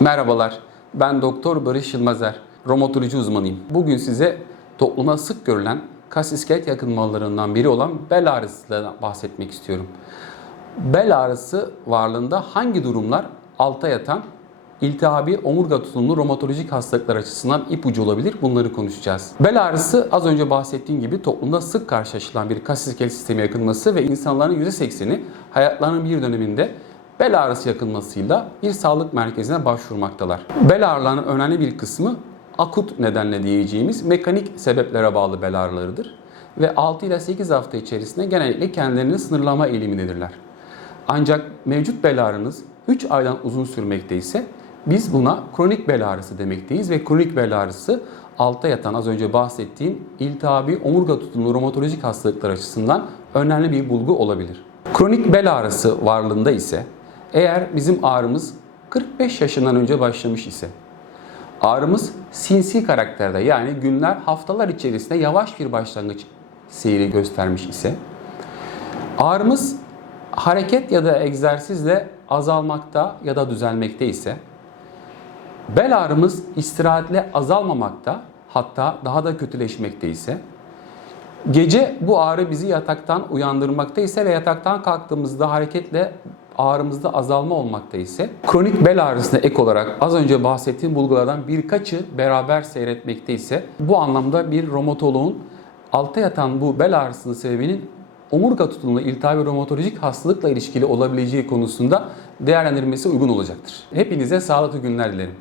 Merhabalar, ben Doktor Barış Yılmazer, romatoloji uzmanıyım. Bugün size topluma sık görülen kas iskelet yakınmalarından biri olan bel ağrısıyla bahsetmek istiyorum. Bel ağrısı varlığında hangi durumlar alta yatan iltihabi omurga tutumlu romatolojik hastalıklar açısından ipucu olabilir? Bunları konuşacağız. Bel ağrısı az önce bahsettiğim gibi toplumda sık karşılaşılan bir kas iskelet sistemi yakınması ve insanların %80'i hayatlarının bir döneminde bel ağrısı yakınmasıyla bir sağlık merkezine başvurmaktalar. Bel ağrılarının önemli bir kısmı akut nedenle diyeceğimiz mekanik sebeplere bağlı bel ağrılarıdır ve 6 ile 8 hafta içerisinde genellikle kendilerini sınırlama eğilimindedirler. Ancak mevcut bel ağrınız 3 aydan uzun sürmekte ise biz buna kronik bel ağrısı demekteyiz ve kronik bel ağrısı altta yatan az önce bahsettiğim iltihabi omurga tutumlu romatolojik hastalıklar açısından önemli bir bulgu olabilir. Kronik bel ağrısı varlığında ise eğer bizim ağrımız 45 yaşından önce başlamış ise Ağrımız sinsi karakterde yani günler haftalar içerisinde yavaş bir başlangıç seyri göstermiş ise ağrımız hareket ya da egzersizle azalmakta ya da düzelmekte ise bel ağrımız istirahatle azalmamakta hatta daha da kötüleşmekte ise gece bu ağrı bizi yataktan uyandırmakta ise ve yataktan kalktığımızda hareketle ağrımızda azalma olmakta ise kronik bel ağrısına ek olarak az önce bahsettiğim bulgulardan birkaçı beraber seyretmekte ise bu anlamda bir romatoloğun altta yatan bu bel ağrısının sebebinin omurga tutumlu iltihabi romatolojik hastalıkla ilişkili olabileceği konusunda değerlendirmesi uygun olacaktır. Hepinize sağlıklı günler dilerim.